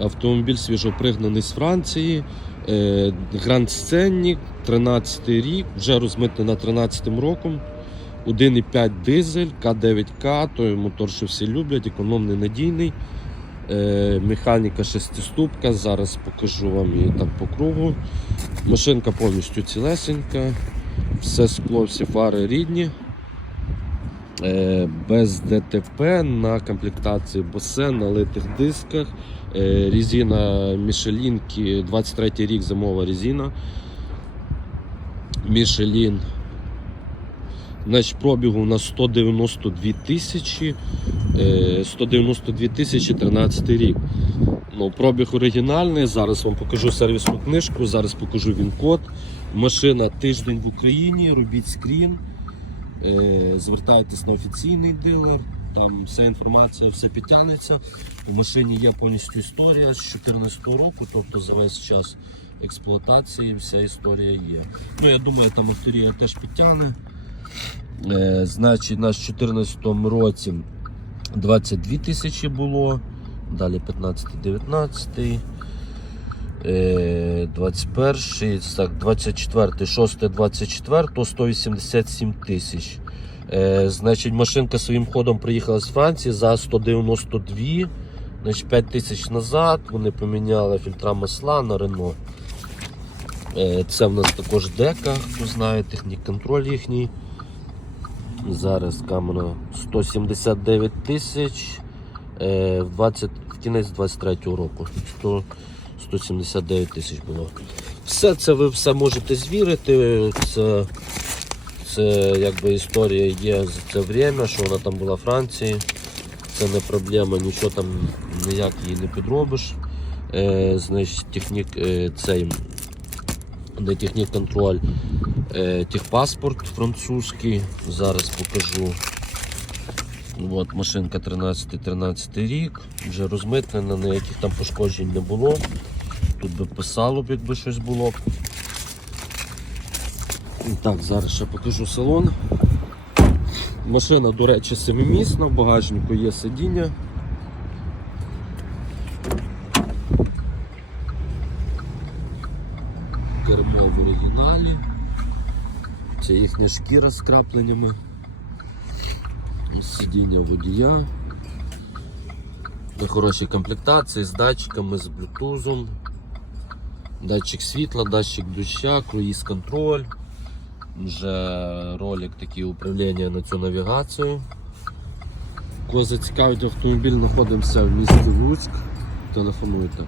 Автомобіль свіжопригнаний з Франції. Е, Гранд Сценник, 13 рік, вже розмитий на 13 роком. 1,5 дизель, К9К, той мотор, що всі люблять, економний, надійний. Е, Механіка шестиступка. Зараз покажу вам її так по кругу. Машинка повністю цілесенька. Все скло, всі фари рідні. Е, Без ДТП на комплектації босе, на литих дисках. Е, Резина Мішелінки, 23 рік зимова резина. Мішелін. Значить, пробігу у нас 192 тисячі. Е, 192 тисячі 13 рік. Ну, пробіг оригінальний. Зараз вам покажу сервісну книжку, зараз покажу він-код. Машина тиждень в Україні, робіть скрін. Е, Звертайтесь на офіційний дилер. Там вся інформація, все підтягнеться. У машині є повністю історія з 2014 року, тобто за весь час експлуатації вся історія є. Ну, я думаю, там авторія теж підтягне. Е, значить, на 2014 році 22 тисячі було, далі 15-19. Е, 21, так, 24, 6, 24, 187 тисяч. Е, значить, машинка своїм ходом приїхала з Франції за 192, значить 5 тисяч назад. Вони поміняли фільтра масла на Рено. Е, це в нас також дека, хто знає, технік-контроль їхній. Зараз камера 179 тисяч е, в 20, в кінець 23-го року. 100, 179 тисяч було. Все це ви все можете звірити. Це, це якби історія є за це время, що вона там була в Франції. Це не проблема, нічого там ніяк її не підробиш. Е, значить, технік, е, цей не технік контроль, е, техпаспорт французький. Зараз покажу. От машинка 13-13 рік, вже розмитнена, ніяких там пошкоджень не було. Тут би писало б, якби щось було. Так, зараз ще покажу салон. Машина, до речі, семимісна, в багажнику є сидіння. Кермо в оригіналі. Це їхня шкіра з крапленнями. Сидіння водія. На хорошій комплектації з датчиками, з блютузом. Датчик світла, датчик доща, круїз контроль. Вже ролик такий управління на цю навігацію. Кого зацікавить автомобіль, знаходимося в місті Луцьк. Телефонуйте.